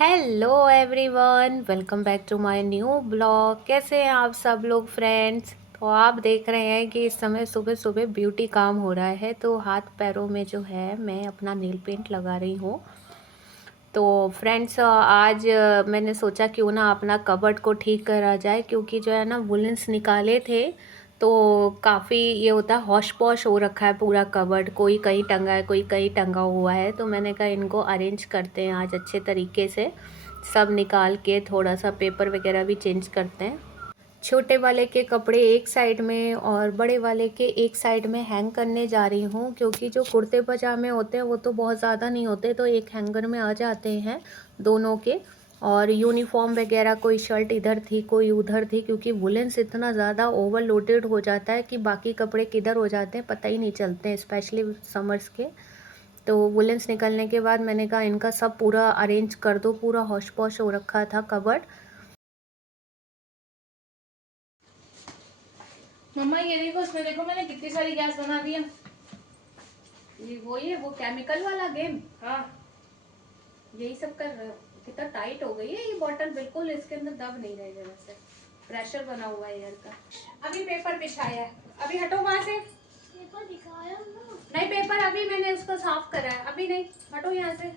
Hello everyone, welcome back to my new blog. कैसे हैं आप सब लोग फ्रेंड्स। तो आप देख रहे हैं कि इस समय सुबह सुबह ब्यूटी काम हो रहा है, तो हाथ पैरों में जो है मैं अपना नेल पेंट लगा रही हूँ। तो फ्रेंड्स आज मैंने सोचा क्यों ना अपना कबर्ड को ठीक करा जाए, क्योंकि जो है ना वुलेंस निकाले थे तो काफ़ी ये होता है हौश पौश हो रखा है पूरा कबर्ड। कोई कहीं टंगा है, कोई कहीं टंगा हुआ है, तो मैंने कहा इनको अरेंज करते हैं आज अच्छे तरीके से। सब निकाल के थोड़ा सा पेपर वगैरह भी चेंज करते हैं। छोटे वाले के कपड़े एक साइड में और बड़े वाले के एक साइड में हैंग करने जा रही हूँ, क्योंकि जो कुर्ते पजामे होते हैं वो तो बहुत ज़्यादा नहीं होते, तो एक हैंगर में आ जाते हैं दोनों के। और यूनिफॉर्म वगैरह कोई शर्ट इधर थी कोई उधर थी, क्योंकि वुलेंस इतना ज़्यादा ओवरलोडेड हो जाता है कि बाकी कपड़े किधर हो जाते हैं पता ही नहीं चलते हैं, स्पेशली समर्स के। तो वुलेंस निकलने के बाद मैंने कहा इनका सब पूरा अरेंज कर दो, पूरा हौश पौश हो रखा था कबर्ड। मम्मा ये देखो, इसमें देखो मैंने कितनी सारी गैस बना दी है। ये वो केमिकल वाला गेम, हाँ, यही सब कर रहे हो। कितना टाइट हो गई है ये बॉटल, बिल्कुल इसके अंदर दब नहीं रहे जरा से। प्रेशर बना हुआ है एयर का। अभी पेपर बिछाया है, अभी हटो वहां से। पेपर दिखाया ना। नहीं, पेपर अभी मैंने उसको साफ करा है, अभी नहीं, हटो यहाँ से।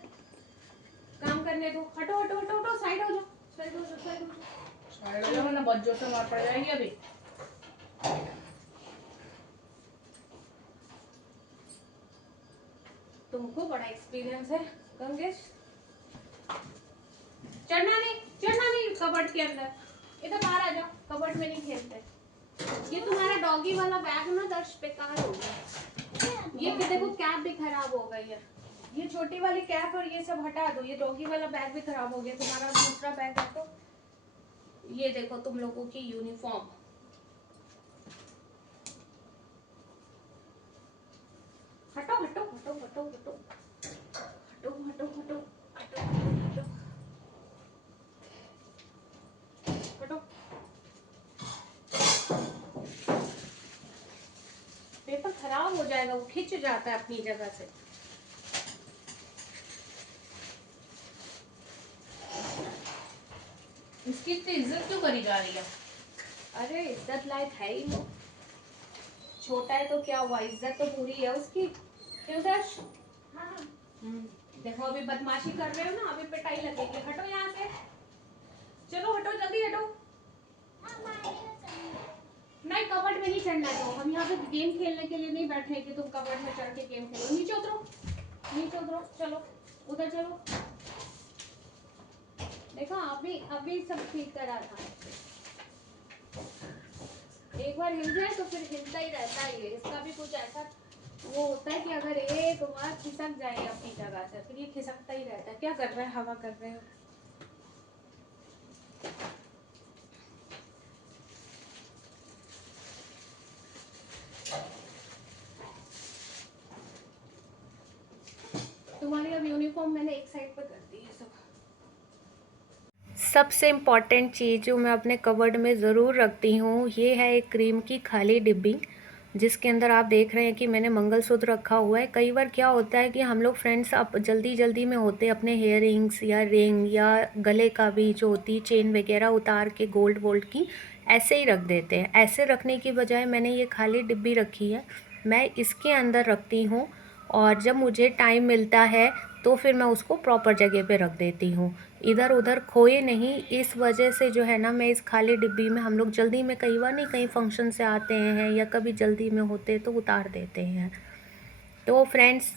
काम करने दो, हटो हटो हटो हटो, साइड हो जाओ, साइड हो जाओ, साइड हो जाओ। साइड हो जाओ वरना बहुत जोर से मार पड़ जाएगी अभी। तुमको बड़ा एक्सपीरियंस है गंगेश। चढ़ना नहीं कबर्ड के अंदर, इधर बाहर आ जाओ, कबर्ड में नहीं खेलते। ये तुम्हारा डॉगी वाला बैग ना दर्श बेकार हो गया। ये भी देखो कैप भी खराब हो गई है। ये छोटी वाली कैप और ये सब हटा दो, ये डॉगी वाला बैग भी खराब हो गया। तुम्हारा दूसरा बैग है तो ये देखो तुम लोगों की यूनिफॉर्म। हटो हटो हटो हटो हटो हटो हटो हटो हटो हटो हटो। पेपर खराब हो जाएगा, वो खिंच जाता है अपनी जगह से। इसकी इतनी इज्जत क्यों करी जा रही है? अरे इज्जत लायक है ही वो, छोटा है तो क्या हुआ, इज्जत तो पूरी है उसकी। क्यों दर्श? हाँ, देखो अभी बदमाशी कर रहे हो ना, अभी पिटाई लगेगी। हटो यहाँ से, चलो हटो, जल्दी हटो। नहीं, कबर्ड में नहीं चढ़ना। तो हम यहाँ पे गेम खेलने के लिए नहीं बैठे हैं कि तुम कबर्ड में चढ़ के गेम खेलो। नीचे उतरो, नीचे उतरो, चलो उधर चलो। देखो अभी अभी सब ठीक करा था। एक बार हिल जाए तो फिर हिलता ही रहता है। ये इसका भी कुछ ऐसा वो होता है कि अगर एक बार खिसक जाए अपनी जगह से फिर ये खिसकता ही रहता है। क्या कर रहा है, हवा कर रहे हो? तुम्हारी अब यूनिफॉर्म मैंने एक साइड पर कर दी है सब। सबसे इम्पॉर्टेंट चीज़ जो मैं अपने कबर्ड में ज़रूर रखती हूँ, ये है एक क्रीम की खाली डिब्बी, जिसके अंदर आप देख रहे हैं कि मैंने मंगलसूत्र रखा हुआ है। कई बार क्या होता है कि हम लोग फ्रेंड्स अब जल्दी जल्दी में होते अपने हेयर रिंग्स या रिंग या गले का भी जो होती चेन वगैरह उतार के गोल्ड वोल्ड की ऐसे ही रख देते हैं। ऐसे रखने की बजाय मैंने ये खाली डिब्बी रखी है, मैं इसके अंदर रखती हूँ। और जब मुझे टाइम मिलता है तो फिर मैं उसको प्रॉपर जगह पे रख देती हूँ, इधर उधर खोए नहीं। इस वजह से जो है ना, मैं इस खाली डिब्बी में, हम लोग जल्दी में कई बार नहीं कहीं फंक्शन से आते हैं या कभी जल्दी में होते तो उतार देते हैं। तो फ्रेंड्स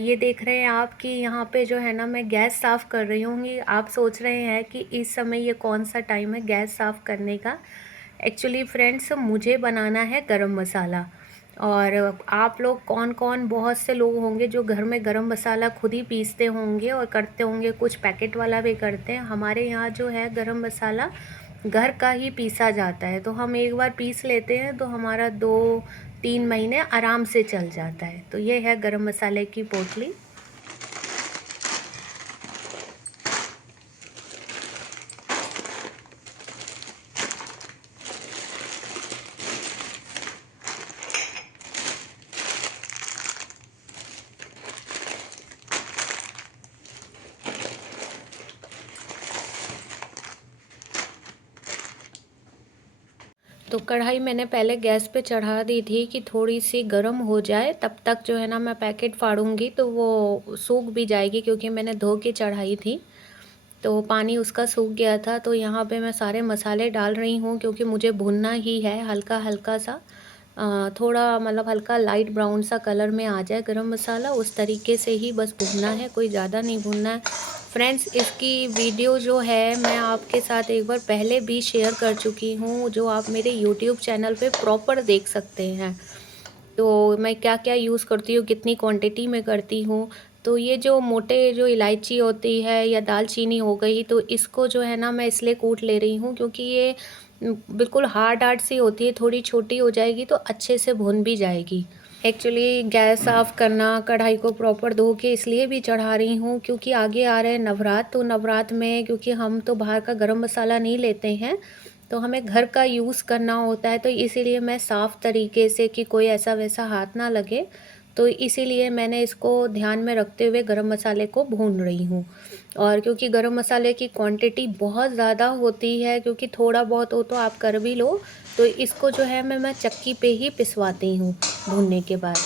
ये देख रहे हैं आप कि यहाँ पे जो है ना मैं गैस साफ़ कर रही हूँ। आप सोच रहे हैं कि इस समय ये कौन सा टाइम है गैस साफ़ करने का। एक्चुअली फ्रेंड्स मुझे बनाना है गरम मसाला। और आप लोग कौन कौन, बहुत से लोग होंगे जो घर में गरम मसाला खुद ही पीसते होंगे और करते होंगे, कुछ पैकेट वाला भी करते हैं। हमारे यहाँ जो है गरम मसाला घर का ही पीसा जाता है, तो हम एक बार पीस लेते हैं तो हमारा 2-3 महीने आराम से चल जाता है। तो ये है गरम मसाले की पोटली। तो कढ़ाई मैंने पहले गैस पे चढ़ा दी थी कि थोड़ी सी गर्म हो जाए, तब तक जो है ना मैं पैकेट फाड़ूंगी तो वो सूख भी जाएगी, क्योंकि मैंने धो के चढ़ाई थी तो पानी उसका सूख गया था। तो यहाँ पे मैं सारे मसाले डाल रही हूँ, क्योंकि मुझे भुनना ही है हल्का हल्का सा, थोड़ा मतलब हल्का लाइट ब्राउन सा कलर में आ जाए गरम मसाला, उस तरीके से ही बस भुनना है, कोई ज़्यादा नहीं भुनना है। फ्रेंड्स, इसकी वीडियो जो है मैं आपके साथ एक बार पहले भी शेयर कर चुकी हूँ, जो आप मेरे यूट्यूब चैनल पे प्रॉपर देख सकते हैं। तो मैं क्या क्या यूज़ करती हूँ, कितनी क्वांटिटी में करती हूँ। तो ये जो मोटे जो इलायची होती है या दालचीनी हो गई, तो इसको जो है ना मैं इसलिए कूट ले रही हूँ, क्योंकि ये बिल्कुल हार्ड हार्ड सी होती है, थोड़ी छोटी हो जाएगी तो अच्छे से भुन भी जाएगी। एक्चुअली गैस साफ़ करना, कढ़ाई को प्रॉपर धो के इसलिए भी चढ़ा रही हूँ, क्योंकि आगे आ रहे हैं नवरात्र। तो नवरात्र में क्योंकि हम तो बाहर का गरम मसाला नहीं लेते हैं, तो हमें घर का यूज़ करना होता है, तो इसीलिए मैं साफ़ तरीके से कि कोई ऐसा वैसा हाथ ना लगे, तो इसीलिए मैंने इसको ध्यान में रखते हुए गरम मसाले को भून रही हूँ। और क्योंकि गरम मसाले की क्वांटिटी बहुत ज़्यादा होती है, क्योंकि थोड़ा बहुत हो तो आप कर भी लो, तो इसको जो है मैं चक्की पे ही पिसवाती हूँ भूनने के बाद।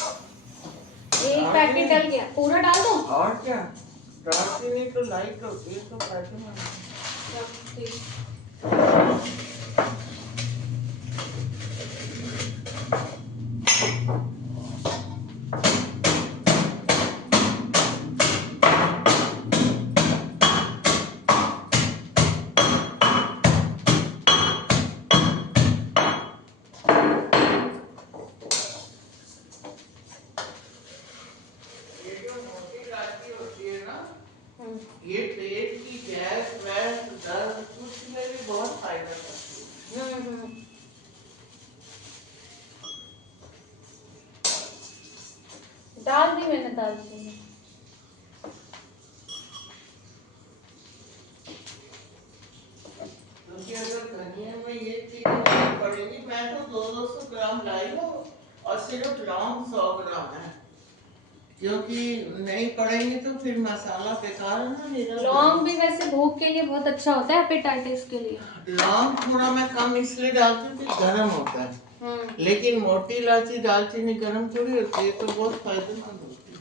एक पैकेट डल गया, पूरा डाल दो और क्या, दालचीनी तो लाइट होती है तो फायदेमंद है। ये जो मोटी इलायची होती है ना, ये पेट की गैस वैस दर्द कुछ में भी बहुत फायदा करती है। डाल दी मैंने दालचीनी। क्योंकि अगर धनिया में ये चीज नहीं पड़ेगी, मैं तो 200 ग्राम लाई हूँ और सिर्फ लौंग 100 ग्राम है, क्योंकि नहीं पड़ेंगे तो फिर मसाला बेकार है ना मेरा। लौंग भी वैसे भूख के लिए बहुत अच्छा होता है, एपेटाइटिस के लिए। लौंग थोड़ा मैं कम इसलिए डालती हूँ कि गर्म होता है, लेकिन मोटी इलायची दालचीनी गर्म थोड़ी होती है, तो बहुत फायदेमंद होती है।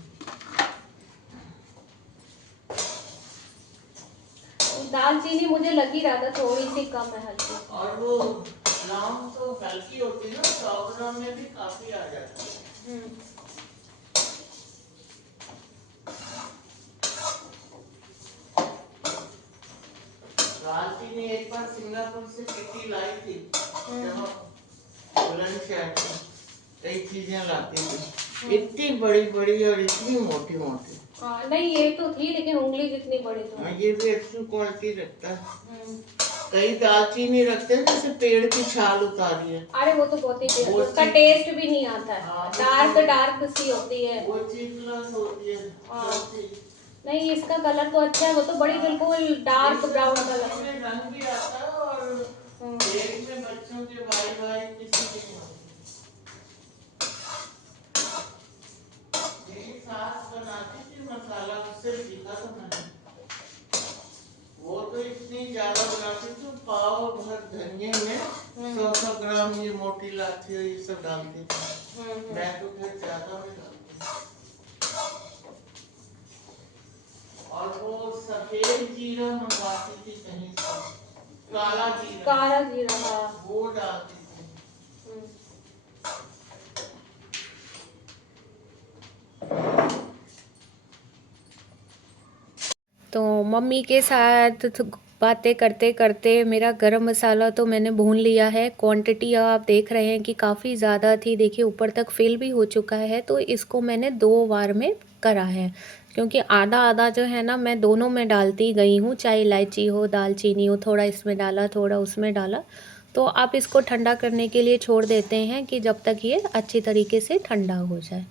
दालचीनी मुझे लग ही रहा था थोड़ी सी कम है, हल्की। और वो लौंग तो हल्की होती है ना, 100 ग्राम में भी काफी आ जाती है। दालचीनी एक बार सिंगापुर से किटी लाई थी, बुलंदशहर से कई चीजें लाती थी, इतनी बड़ी बड़ी और इतनी मोटी मोटी। हाँ नहीं, ये तो थी लेकिन उंगली जितनी बड़ी तो। ये भी अच्छी क्वालिटी रखता है। कई दालचीनी रखते हैं जैसे पेड़ की छाल उतारी है। अरे वो तो बहुत ही उसका टेस्ट भी नहीं आता है, डार्क डार्क सी होती है, वो चिकलस होती है। नहीं इसका कलर तो अच्छा है, वो तो बड़ी बिल्कुल डार्क ब्राउन कलर में रंग भी आता है और पेट में बच्चों के भाई भाई किसी के नहीं होती। मेरी सास बनाती थी मसाला, उससे सीखा था मैंने। वो तो इतनी ज्यादा बनाती थी, पाव भर धनिये में 100 ग्राम ये मोटी इलायची ये सब डालती थी। मैं तो फिर ज्यादा में डालती। और वो सफेद जीरा मंगवाती थी कहीं से, काला जीरा, काला जीरा, हाँ वो डालती थी। तो मम्मी के साथ बातें करते करते मेरा गरम मसाला तो मैंने भून लिया है। क्वांटिटी आप देख रहे हैं कि काफ़ी ज़्यादा थी, देखिए ऊपर तक फिल भी हो चुका है। तो इसको मैंने 2 बार में करा है, क्योंकि आधा आधा जो है ना मैं दोनों में डालती गई हूँ, चाहे इलायची हो दालचीनी हो, थोड़ा इसमें डाला थोड़ा उसमें डाला। तो आप इसको ठंडा करने के लिए छोड़ देते हैं कि जब तक ये अच्छी तरीके से ठंडा हो जाए।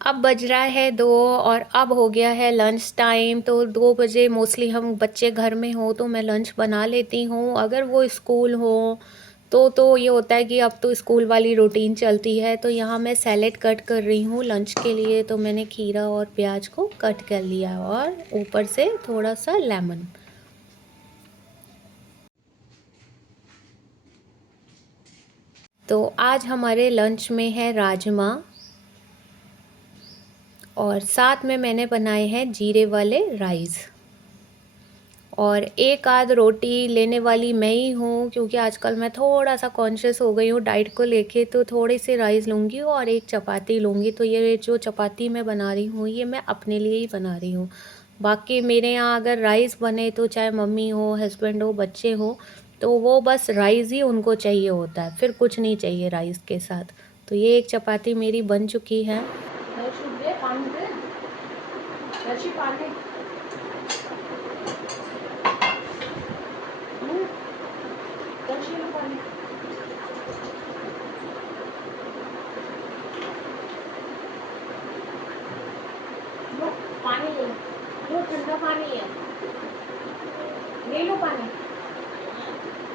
अब बज रहा है 2 और अब हो गया है लंच टाइम। तो 2 बजे मोस्टली हम बच्चे घर में हो तो मैं लंच बना लेती हूँ। अगर वो स्कूल हो तो ये होता है कि अब तो स्कूल वाली रूटीन चलती है। तो यहाँ मैं सैलेड कट कर रही हूँ लंच के लिए। तो मैंने खीरा और प्याज को कट कर लिया और ऊपर से थोड़ा सा लेमन। तो आज हमारे लंच में है राजमा और साथ में मैंने बनाए हैं जीरे वाले राइस। और एक आध रोटी लेने वाली मैं ही हूँ, क्योंकि आजकल मैं थोड़ा सा कॉन्शियस हो गई हूँ डाइट को लेके, तो थोड़ी सी राइस लूँगी और एक चपाती लूँगी। तो ये जो चपाती मैं बना रही हूँ ये मैं अपने लिए ही बना रही हूँ। बाकी मेरे यहाँ अगर राइस बने तो चाहे मम्मी हो, हस्बैंड हो, बच्चे हो, तो वो बस राइस ही उनको चाहिए होता है, फिर कुछ नहीं चाहिए राइस के साथ। तो ये एक चपाती मेरी बन चुकी है। पानी ले लो, ठंडा पानी है, ले लो पानी।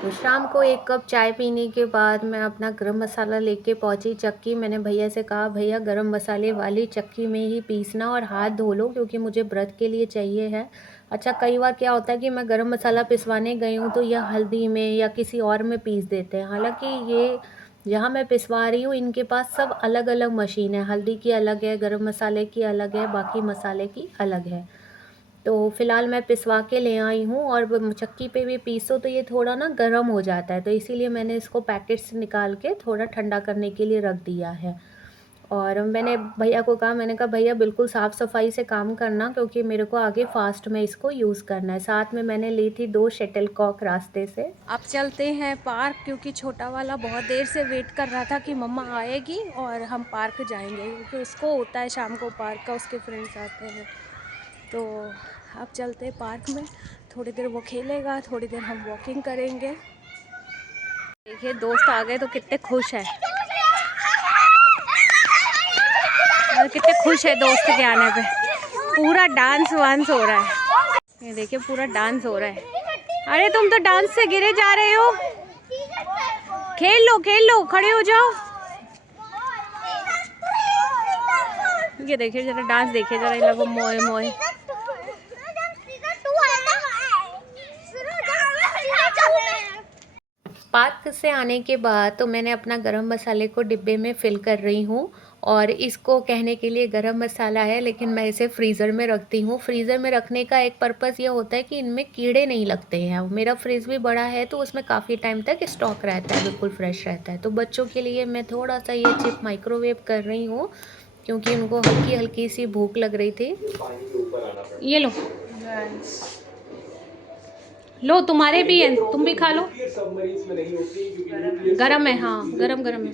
तो शाम को एक कप चाय पीने के बाद मैं अपना गरम मसाला लेके पहुंची चक्की। मैंने भैया से कहा, भैया गरम मसाले वाली चक्की में ही पीसना और हाथ धो लो, क्योंकि मुझे व्रत के लिए चाहिए है। अच्छा, कई बार क्या होता है कि मैं गरम मसाला पिसवाने गई हूँ तो यह हल्दी में या किसी और में पीस देते हैं। हालांकि ये जहाँ मैं पिसवा रही हूँ इनके पास सब अलग अलग मशीन है, हल्दी की अलग है, गरम मसाले की अलग है, बाकी मसाले की अलग है। तो फ़िलहाल मैं पिसवा के ले आई हूँ, और चक्की पे भी पीसो तो ये थोड़ा ना गर्म हो जाता है, तो इसीलिए मैंने इसको पैकेट से निकाल के थोड़ा ठंडा करने के लिए रख दिया है। और मैंने भैया को कहा, मैंने कहा भैया बिल्कुल साफ़ सफाई से काम करना, क्योंकि मेरे को आगे फास्ट में इसको यूज़ करना है। साथ में मैंने ली थी 2 शटलकॉक रास्ते से। अब चलते हैं पार्क, क्योंकि छोटा वाला बहुत देर से वेट कर रहा था कि मम्मा आएगी और हम पार्क जाएंगे, क्योंकि उसको होता है शाम को पार्क का, उसके फ्रेंड्स आते हैं। तो अब चलते हैं पार्क में, थोड़ी देर वो खेलेगा, थोड़ी देर हम वॉकिंग करेंगे। देखिए दोस्त आ गए तो कितने खुश है, और कितने खुश है दोस्त के आने पे। पूरा डांस वांस हो रहा है, ये देखिए पूरा डांस हो रहा है। अरे तुम तो डांस से गिरे जा रहे हो, खेल लो, खड़े हो जाओ। ये देखिए जरा डांस देखिए जरा, इन लोगों मोए मोए। पार्क से आने के बाद तो मैंने अपना गरम मसाले को डिब्बे में फ़िल कर रही हूँ, और इसको कहने के लिए गरम मसाला है, लेकिन मैं इसे फ्रीज़र में रखती हूँ। फ्रीज़र में रखने का एक पर्पज़ ये होता है कि इनमें कीड़े नहीं लगते हैं। मेरा फ्रिज भी बड़ा है तो उसमें काफ़ी टाइम तक स्टॉक रहता है, बिल्कुल फ्रेश रहता है। तो बच्चों के लिए मैं थोड़ा सा ये चिप माइक्रोवेव कर रही हूँ, क्योंकि उनको हल्की हल्की सी भूख लग रही थी। ये लो, लो तुम्हारे भी है, तुम भी खा लो। गरम है, हाँ गरम गरम है।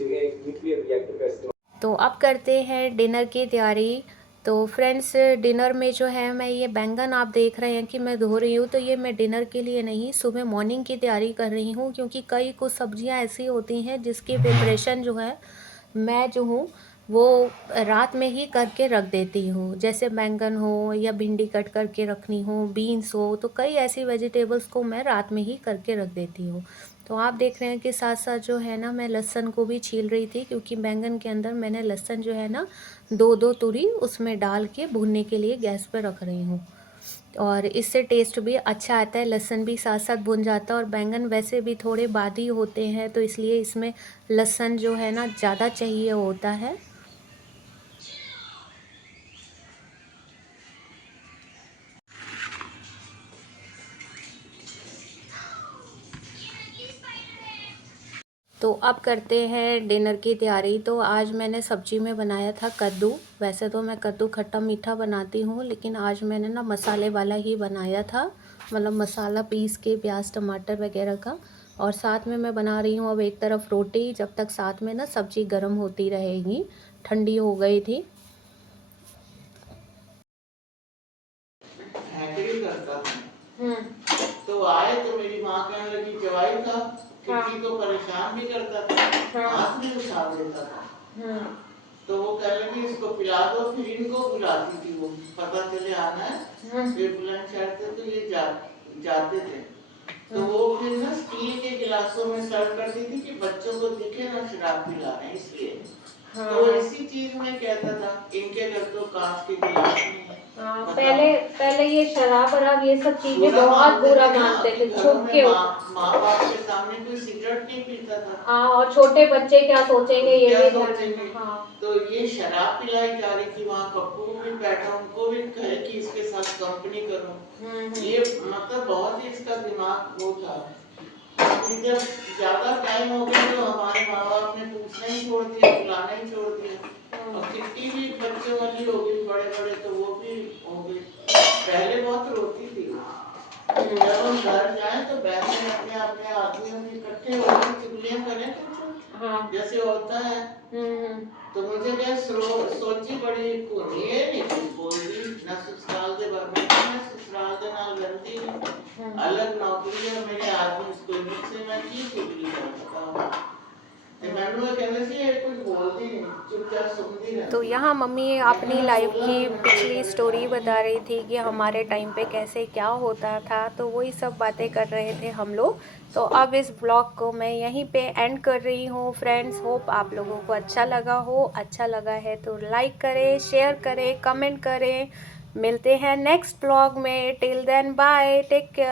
तो अब करते हैं डिनर की तैयारी। तो फ्रेंड्स, डिनर में जो है, मैं ये बैंगन आप देख रहे हैं कि मैं धो रही हूँ, तो ये मैं डिनर के लिए नहीं, सुबह मॉर्निंग की तैयारी कर रही हूँ, क्योंकि कई कुछ सब्जियाँ ऐसी होती हैं जिसकी प्रिपरेशन जो है मैं जो हूँ वो रात में ही करके रख देती हूँ। जैसे बैंगन हो या भिंडी कट करके रखनी हो, बीन्स हो, तो कई ऐसी वेजिटेबल्स को मैं रात में ही करके रख देती हूँ। तो आप देख रहे हैं कि साथ साथ जो है ना, मैं लहसुन को भी छील रही थी, क्योंकि बैंगन के अंदर मैंने लहसुन जो है ना 2-2 तुरी उसमें डाल के भूनने के लिए गैस पर रख रही हूँ, और इससे टेस्ट भी अच्छा आता है। लहसुन भी साथ साथ भुन जाता है, और बैंगन वैसे भी थोड़े बादी होते हैं, तो इसलिए इसमें लहसुन जो है ना ज़्यादा चाहिए होता है। तो अब करते हैं डिनर की तैयारी। तो आज मैंने सब्जी में बनाया था कद्दू। वैसे तो मैं कद्दू खट्टा मीठा बनाती हूँ, लेकिन आज मैंने ना मसाले वाला ही बनाया था, मतलब मसाला पीस के प्याज टमाटर वगैरह का। और साथ में मैं बना रही हूँ अब एक तरफ रोटी, जब तक साथ में ना सब्जी गर्म होती रहेगी। ठंडी हो गई थी। हैकड़ी करता था। तो आए तो मेरी माँ कहने लगी जवाई था, किसी को परेशान भी करता था, हाथ भी उठा देता था। तो वो कहने लगी इसको पिला दो, फिर इनको बुलाती थी वो, पता चले आना है, फिर बुलंद चढ़ते तो ये जाते थे। तो वो फिर स्टील के गिलासों में सर्व करती थी कि बच्चों को दिखे ना शराब पिला रहे हैं, इसलिए। हाँ। तो इसी चीज में कहता था, इनके घर तो कांच के गिलास नहीं है। हाँ, बताओ। पहले ये शराब वराब ये सब चीजें बुरा बहुत मानते बुरा थे ना मानते कि थे, घरों छुप में के। माँ बाप के सामने कोई सिगरेट नहीं पीता था। हाँ, और छोटे बच्चे क्या सोचेंगे ये क्या भी ध्यान सोचेंगे। रखना। हाँ। तो ये शराब पिलाई जा रही थी, वहाँ पप्पू भी बैठा, उनको भी कहे कि इसके साथ कंपनी करो। ये मतलब बहुत ही इसका दिमाग वो था। फिर जब ज्यादा टाइम हो गया तो हमारे माँ बाप ने पूछना ही छोड़ दिया, बुलाना ही छोड़ दिया। और किट्टी भी बच्चों वाली हो गई, बड़े बड़े तो वो भी हो गई। पहले बहुत रोती थी। जब हम घर जाए तो बहनें अपने अपने आदमियों में इकट्ठे होकर चुगलियां करें तो हाँ। जैसे होता है। तो मुझे क्या सोची बड़ी कोनी है, नहीं कुछ बोल दी ना ससुराल के बारे में, मैं ससुराल के नाल रहती नहीं, अलग नौकरी है मेरे आदमी, इसको मुझसे मैं की चुगली करता। ते मैंने कहने से ये कुछ बोलती नहीं, चुपचाप सुनती रहती। तो यहाँ मम्मी अपनी लाइफ की पिछली स्टोरी बता रही थी कि हमारे टाइम पे कैसे क्या होता था, तो वही सब बातें कर रहे थे हम लोग। तो अब इस ब्लॉग को मैं यहीं पे एंड कर रही हूँ फ्रेंड्स। होप आप लोगों को अच्छा लगा हो। अच्छा लगा है तो लाइक करें, शेयर करें, कमेंट करें। मिलते हैं नेक्स्ट ब्लॉग में। Till then bye, take care.